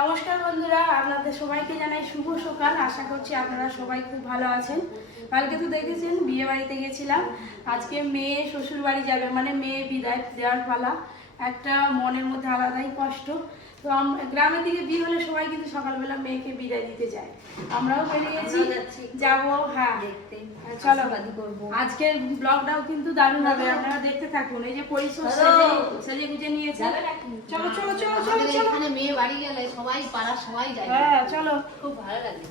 নমস্কার বন্ধুরা, আপনাদের সবাইকে জানাই শুভ সকাল। আশা করছি আপনারা সবাই খুব ভালো আছেন। কালকে তো দেখেছেন বিয়ে বাড়িতে গেছিলাম, আজকে মেয়ে শ্বশুর বাড়ি যাবে, মানে মেয়ে বিদায় দেওয়ার পালা। একটা মনের মধ্যে আলাদাই কষ্ট। তো গ্রামের দিকে বিয়ে হলে সবাই কিন্তু সকালবেলা মেয়েকে বিদায় দিতে যায়, আমরাও বেরিয়ে গেছি যাবো। হ্যাঁ চলো, আজকের ব্লগটাও কিন্তু দারুণ হবে, আপনারা দেখতে থাকুন। এই যে পরিচয় সেজে গুজে নিয়েছে। চলো চলো চলো চলো চলো, এখানে মেয়ে বাড়ি গেলে সবাই পাড়ার সবাই যায়। হ্যাঁ চলো, খুব ভালো লাগে।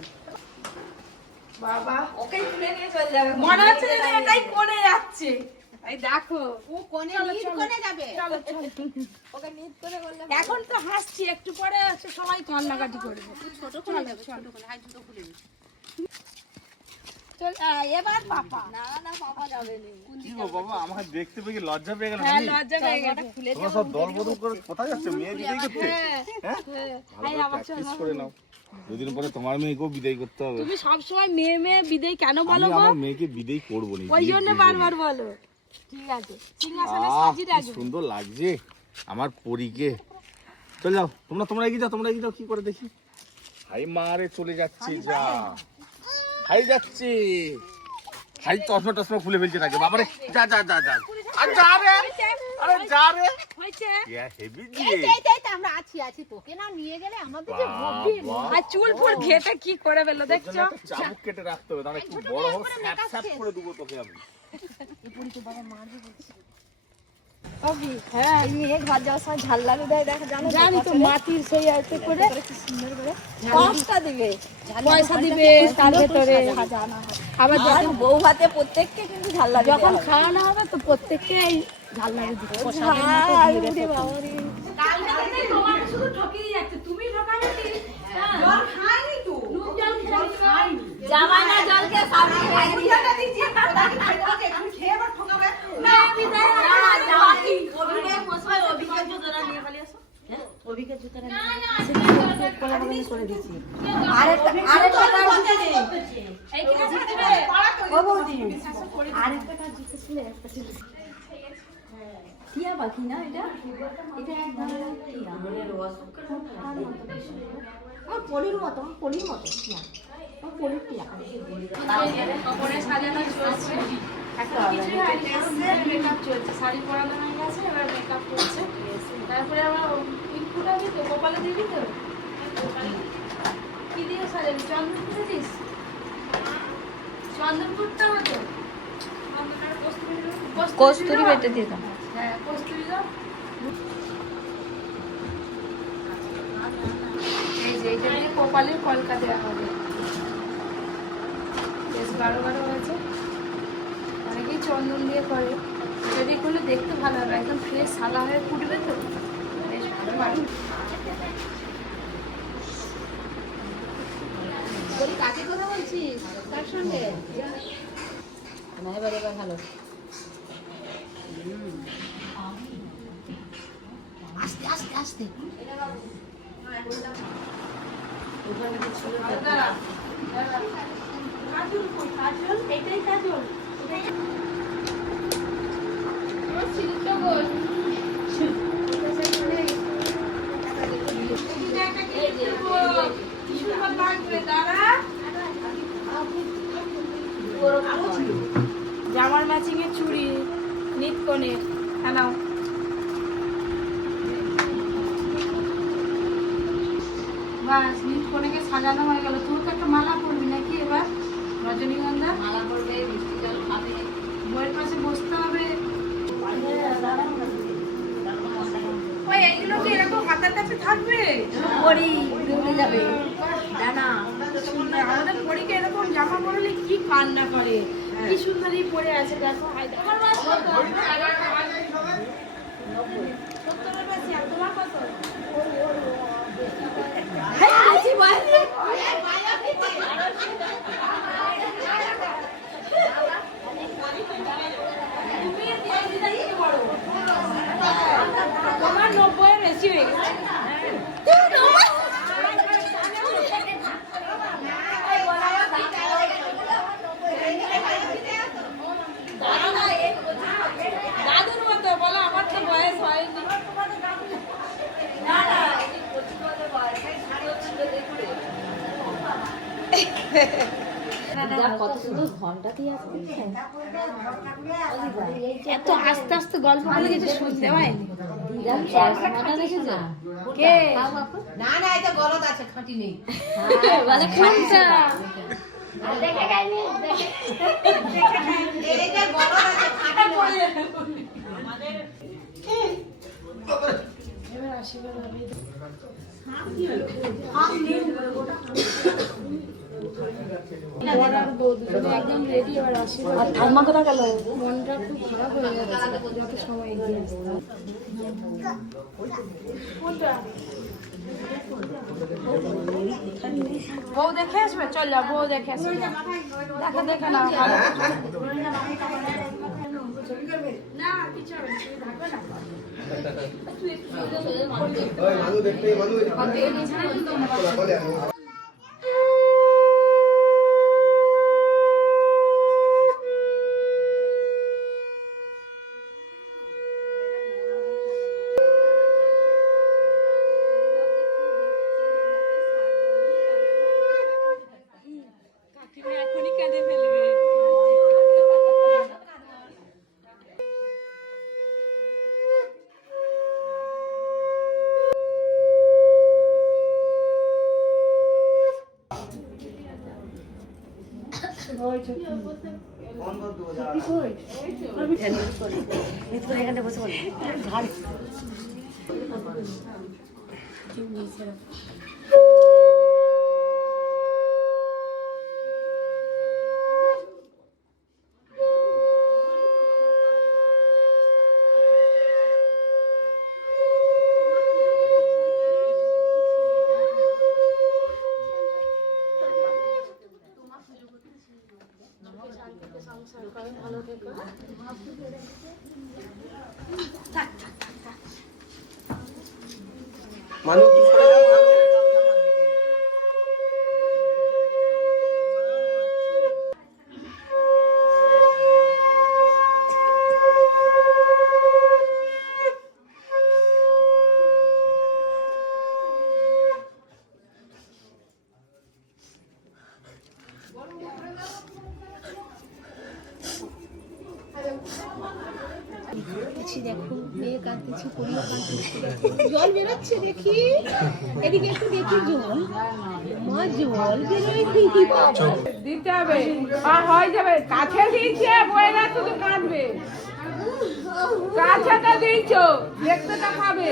বাবা ওকে তুলে নিয়ে চলে যাবে, মনে হচ্ছে যেন এটাই কোণে যাচ্ছে। এই দেখো ও কোণে নিয়ে কোণে যাবে। চলো চলো, ওকে নিয়ে করে বললে এখন তো হাসছি, একটু পরে সবাই কান্নাকাটি করবে। ছোট করে যাবে, ছোট করে হাই দুটো খুলে দিই। চল এবার পাপা। না না পাপা যাবে না। কি গো বাবা, আমাকে দেখতে পেয়ে কি লজ্জা পেয়ে গেল হ্যাঁ নাকি? লজ্জা পেয়ে গেছে। তোমরা সব দল বদল করে কোথায় যাচ্ছে মেয়ে বিদায় করতে? হ্যাঁ হ্যাঁ এই ভালো আবার প্র্যাকটিস করে নাও, দুদিন পরে তোমার মেয়েকেও বিদায় করতে হবে। তুমি সব সময় মেয়ে মেয়ে বিদায় কেন বলো আমি গো? আমার মেয়েকে বিদায় করব না, ওই জন্য বারবার বলো। ঠিক আছে, সিংহাসনে সাজিয়ে রাখবে। সুন্দর লাগছে আমার পরীকে। চল যাও, তোমরা এগিয়ে যাও, তোমরা এগিয়ে যাও, কি করে দেখি। হাই মারে চলে যাচ্ছি, যা হাই যাচ্ছি, হাই চশমা টশমা খুলে ফেলছে নাকি বাবারে। যা যা যা যা, আর যা রে, আরে যা রে। হয়েছে ইয়া হেভি এই দিয়ে এই এই আমরা আছি তোকে না নিয়ে গেলে আমাদের যে হবি। আর চুল ফুল ঘেটে কি করে ফেললো দেখছো? চাবুক কেটে রাখতে হবে, তাহলে একটু বড় হোক, স্যাপ স্যাপ করে দেবো তোকে আমি। হ্যাঁ এই মেয়ে ঘর যাওয়ার সময় ঝাল লাগু দেয়, দেখো জানো? জানি তো, মাটির সেই আছে করে কি সুন্দর করে কষ্টটা দিবে, পয়সা দিবে তার ভেতরে। আবার আর বউ ভাতে প্রত্যেককে কিন্তু ঝাল লাগে। যখন খাওয়ানো হবে তো প্রত্যেককে ঝাল লাগে দিতে। তোমাকে শুধু ঠকিয়ে যাচ্ছে, তুমি ঠকাবে কি? জল খাইনি তো, নুন জল খাইনি। জামাইনা জলকে সামনে খাই ভিডিওটা দিচ্ছি, ওটাকে খাইতে হবে, এখন খেয়ে আবার ঠকাবে না। বিদায় না জামাই ওদিকে বসে অভিজ্ঞ জোড়া নিয়ে খালি আসো। অভিজ্ঞ জুতোটা নিয়ে করে দিচ্ছি। আরেকটা বলতে দে, এইখানে থাকবে ও বৌদি আরেকটা জুতো ছিল, একটা ছিল টিয়া বাকি না, এটা এটা এক ধরনের টিয়া, পলির মতো টিয়া, পলির টিয়া। কাপড়ে সাজানো চলছে, এখন কিছুই হয়নি, মেকআপ চলছে। শাড়ি পরানো হয়ে গেছে, এবার মেকআপ করছে। তারপরে আবার পিঙ্কুটা দিতে কপালে দিবি তো। কি দিয়ে সাজাবি? চন্দনপুরে দিস? চন্দনপুরটা হতো কস্তুরি বেটে দিয়ে দাও। হ্যাঁ কস্তুরি দাও। এই যে এইটা দিয়ে কপালে কলকা দেওয়া হবে, বেশ গাঢ় গাঢ় হয়েছে। অনেকেই চন্দন দিয়ে করে, এটা দিয়ে করলে দেখতে ভালো হবে, একদম ফ্রেশ সাদা হয়ে ফুটবে তো, বেশ ভালো লাগে। কাকে কথা বলছিস? কার সঙ্গে? না এবার ভালো। আস্তে আস্তে আস্তে কাজল কই? কাজল এটাই কাজল। জামার ম্যাচিং এর চুড়ি, নিতকনে নাও। বাস নিতকনেকে সাজানো হয়ে গেল। তুই তো একটা মালা পরবি নাকি এবার? রজনীগন্ধা মালা করবে, মিষ্টি জল খাবে। বইয়ের পাশে বসতে হবে। ওই এইগুলো কি এরকম হাতের কাছে থাকবে? পরি উড়ে যাবে ডানা। আমাদের পরীকে এরকম জামা পরলে কি কান্না করে, কি সুন্দরই পরে আছে দেখো। আমার মাস কত? 70-এর বেশি। আর তোমার কত? আছি বাইরে তুমি দিদা কি বড়? তোমার 90-এর বেশি হয়ে গেছে। দাদুর মতো বলো, আমার তো বয়স হয়নি। কত সুন্দর ঘন্টা দিয়ে আছে এত আস্তে আস্তে গল্প বলে কিছু শুনতে পাইনি। কে না না এটা গলদ আছে খাঁটি নেই খামটা এই যে গলদ আছে খাঁটি নেই এবার আশীর্বাদ হবে। বড়ার বৌদি তুমি একদম রেডি, এবার আশীর্বাদ। ঠাম্মা কোথা গেল? মনটা খুব খারাপ হয়ে যাচ্ছে যত সময় এগিয়ে আসছে। কোনটা? বউ দেখে আসবে, চল যা বউ দেখে আসবে। দেখে দেখে না ভালো। না কিছু হবে না, তুমি থাকবে না। এখানে বসে বল ঝাড় দেখো মেয়ে কাঁদতেছি, পরিও কাঁদতেছি, জল বেরোচ্ছে দেখি, এদিকে একটু দেখি জল, মা জল বেরোয় দিতে হবে, আর হয়ে যাবে। কাছে দিয়েছে বইরা শুধু কাঁদবে, কাছেটা দিয়েছো দেখতে তো খাবে।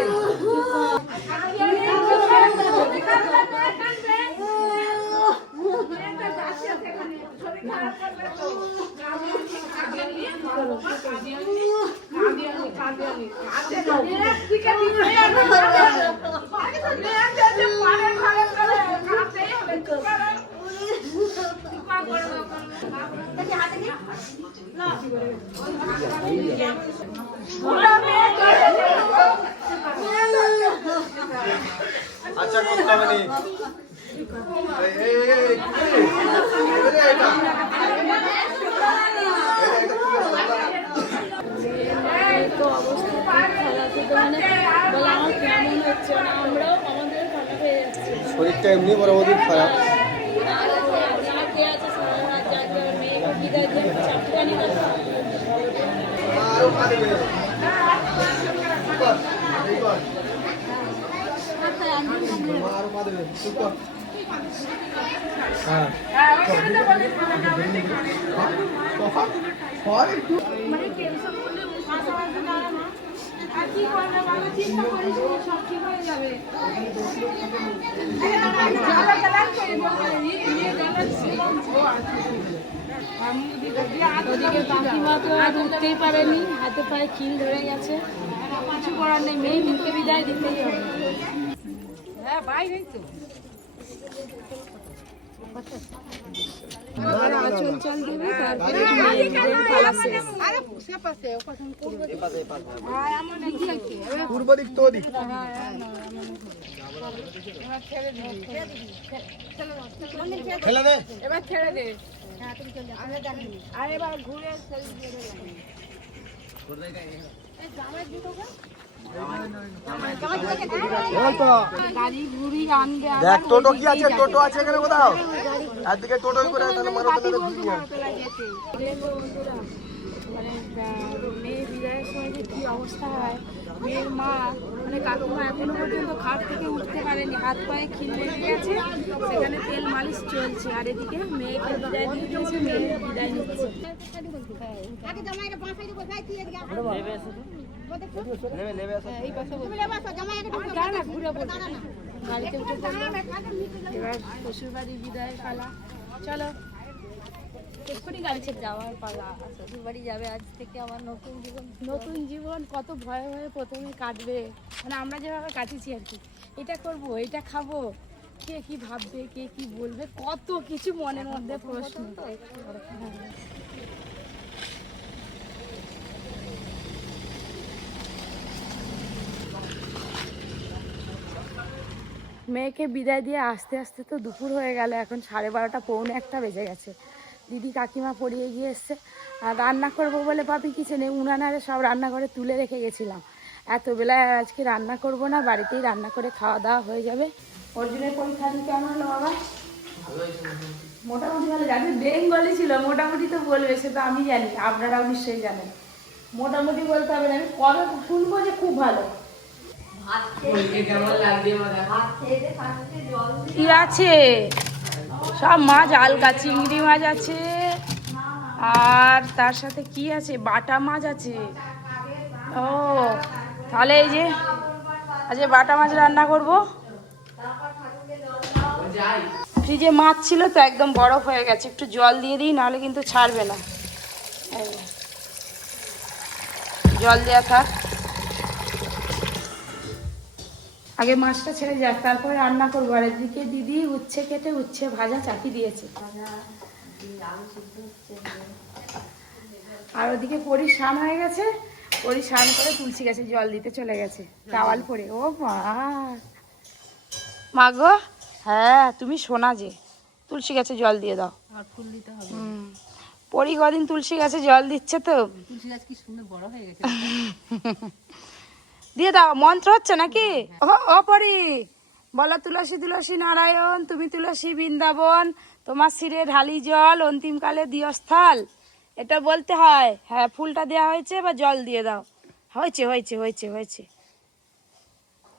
আচ্ছা করতে হবে নি তো অবস্থা খারাপ, মানে বলে আমার কেমন হচ্ছে না, আমরাও আমাদের খারাপ হয়ে যাচ্ছে। শরীরটা এমনি বরাবরই খারাপ। মানে টেনশন করলে মাঝে দাঁড়া না, আর কি করবে ভালো চিন্তা করিস, সব ঠিক হয়ে যাবে। ওদিকে কাকিমা তো আর উঠতেই পারেনি, হাতে পায়ে খিল ধরে গেছে, কিছু করার নেই, মেয়ে মুখে বিদায় দিতেই হবে। হ্যাঁ বাইরে তো আচল চাল দেবে, তারপরে পূর্ব দিক তো দিক ঠেলে দে, এবার ছেড়ে দে, আর এবার ঘুরে গাড়ি ঘুরি আনবে। দেখ টোটো কি আছে, টোটো আছে এখানে কোথাও? আর দিকে টোটোই করে তাহলে মারো তাহলে দুনিয়া মানে মেয়ে বিদায়ের সময় যে কী অবস্থা হয়, মেয়ের মা মানে কাকিমা এখনো পর্যন্ত খাট থেকে উঠতে পারেনি, হাত পায়ে খিল লেগে গেছে, সেখানে তেল মালিশ চলছে, আর এদিকে মেয়েকে বিদায় দিয়ে দিয়েছে, মেয়ের বিদায় নিচ্ছে। গাড়িতে উঠে পড়লো, এবার শ্বশুরবাড়ি বিদায়ের পালা। চলো এক্ষুনি গাড়ি ছেড়ে যাওয়ার পালা, শ্বশুর বাড়ি যাবে আজ থেকে আমার নতুন জীবন। নতুন জীবন কত ভয়ে ভয়ে প্রথমে কাটবে, মানে আমরা যেভাবে কাটিয়েছি আর কি, এটা করব, এটা খাবো, কে কি ভাববে, কে কি বলবে, কত কিছু মনের মধ্যে প্রশ্ন। মেয়েকে বিদায় দিয়ে আস্তে আস্তে তো দুপুর হয়ে গেল, এখন 12:30 পৌনে 1 বেজে গেছে। দিদি কাকিমা পড়িয়ে গিয়ে এসছে, আর রান্না করবো বলে পাপি কিচেনে উনানারে সব রান্নাঘরে তুলে রেখে গেছিলাম। এত বেলায় আজকে রান্না করব না, বাড়িতেই রান্না করে খাওয়া দাওয়া হয়ে যাবে। অর্জুনের পরীক্ষা দিতে কেমন হলো বাবা? মোটামুটি ভালো। যাকে বেঙ্গলি ছিল মোটামুটি তো বলবে, সে তো আমি জানি, আপনারাও নিশ্চয়ই জানেন। মোটামুটি বলতে হবে না, আমি কবে শুনবো যে খুব ভালো। কি আছে? সব মাছ, আলগা চিংড়ি মাছ আছে, আর তার সাথে কি আছে, বাটা মাছ আছে। ও তাহলে এই যে আজকে বাটা মাছ রান্না করব। ফ্রিজে মাছ ছিল তো একদম বরফ হয়ে গেছে, একটু জল দিয়ে দিই, নাহলে কিন্তু ছাড়বে না। এই যে, জল দেওয়া থাক, আগে মাছটা ছেড়ে যাক, তারপরে রান্না করবো। আর এদিকে দিদি উচ্ছে কেটে উচ্ছে ভাজা চাপি দিয়েছে, আর ওদিকে পরি স্নান হয়ে গেছে, পরি স্নান করে তুলসী গাছে জল দিতে চলে গেছে টাওয়াল পরে। ও মা গো, হ্যাঁ তুমি শোনা যে তুলসী গাছে জল দিয়ে দাও, ফুল দিতে হবে। পরি কদিন তুলসী গাছে জল দিচ্ছে তো, তুলসী গাছ কি সুন্দর বড় হয়ে গেছে। দিয়ে দাও, মন্ত্র হচ্ছে নাকি? ও পরি বলো, তুলসী তুলসী নারায়ণ, তুমি তুলসী বৃন্দাবন, তোমার শিরে ঢালি জল, অন্তিমকালে দিও স্থল, এটা বলতে হয়। হ্যাঁ, ফুলটা দেওয়া হয়েছে, বা জল দিয়ে দাও। হয়েছে হয়েছে হয়েছে হয়েছে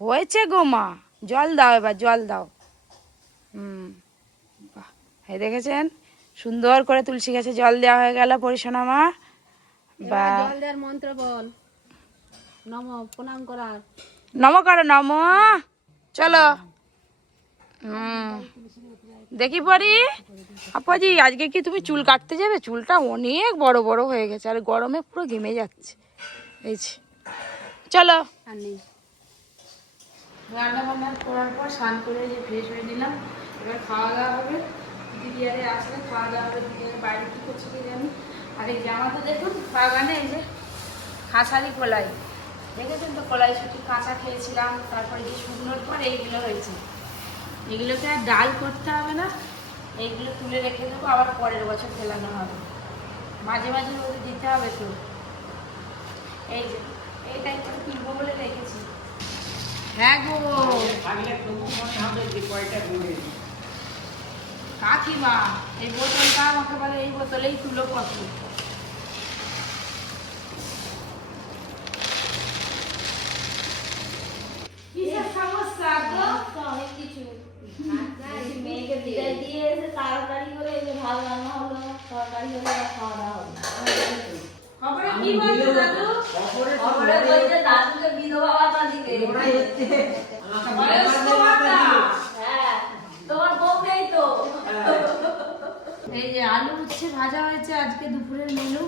হয়েছে গো মা, জল দাও, এবার জল দাও। বাহ, এই দেখেছেন সুন্দর করে তুলসী গাছে জল দেওয়া হয়ে গেল পরিশোনা মা। বা জল দেওয়ার মন্ত্র বল, নম প্রণাম করার। নম করো, নম। চলো দেখি পরি। আপাজি আজকে কি তুমি চুল কাটতে যাবে? চুলটা অনেক বড় বড় হয়ে গেছে, আর গরমে পুরো ঘেমে যাচ্ছে। এই যে চলো, রান্না বান্না করার পর স্নান করে যে ফ্রেশ হয়ে নিলাম, এবার খাওয়া দাওয়া হবে। দিদি আরে আসলে খাওয়া দাওয়া হবে। দিদি আরে বাইরে কী করছে কি জানি। আর এই জামা তো দেখুন বাগানে, এই যে খাসারি কলাই দেখেছেন তো, কলাই শুধু কাঁচা খেয়েছিলাম, তারপরে যে শুকনোর পর এইগুলো হয়েছে। এগুলোকে আর ডাল করতে হবে না, এইগুলো তুলে রেখে দেবো, আবার পরের বছর ফেলানো হবে। মাঝে মাঝে ওদের দিতে হবে তো। এই যে এইটাই করে কিনবো বলে রেখেছি। হ্যাঁ গো কাকিমা, এই বোতলটা আমাকে বলে এই বোতলেই তুলো কত। কিসের সমস্যা গো? অনেক কিছু মেয়েকে বিদায় দিয়ে এসে তাড়াতাড়ি করে এই যে ভাত রান্না হলো, তরকারি হলো, খাওয়া দাওয়া হলো। খবরে কি বলছো দাদু? খবরে বলছে দাদুকে বিধবা ভাতা দিবে। বয়স্ক ভাতা। হ্যাঁ, তোমার বউ নেই তো। এই যে আলু উচ্ছে ভাজা হয়েছে আজকে দুপুরের মেনু,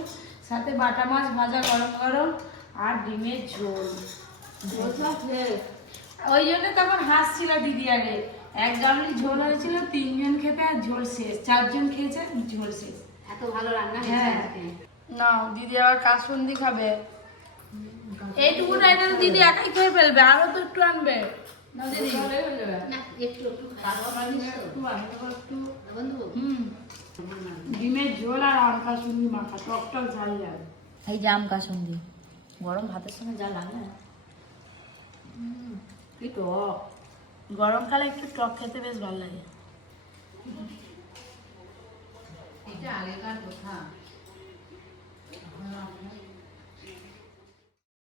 সাথে বাটা মাছ ভাজা গরম গরম, আর ডিমের ঝোল। ওই জন্য তখন হাসছিল দিদি আগে, এক গামলি ঝোল হয়েছিল, 3 জন খেতে, আর ঝোল শেষ, 4 জন খেয়েছে, ঝোল শেষ। এত ভালো রান্না হয়েছে হ্যাঁ আজকে। না, দিদি আবার কাসুন্দি খাবে। এইটুকুটা এটা তো দিদি একাই খেয়ে ফেলবে, আরো তো একটু আনবে না দিদি? না, একটু একটু খাওয়া পারিস তো? একটু আনবে, একটু। বন্ধু, ডিমের ঝোল আর আম কাসুন্দি মাখা, টক টক ঝাল ঝাল। এই জাম কাসুন্দি গরম ভাতের সঙ্গে যা লাগে, কি টক, গরমকালে একটু টক খেতে বেশ ভালো লাগে। আগেকার কথা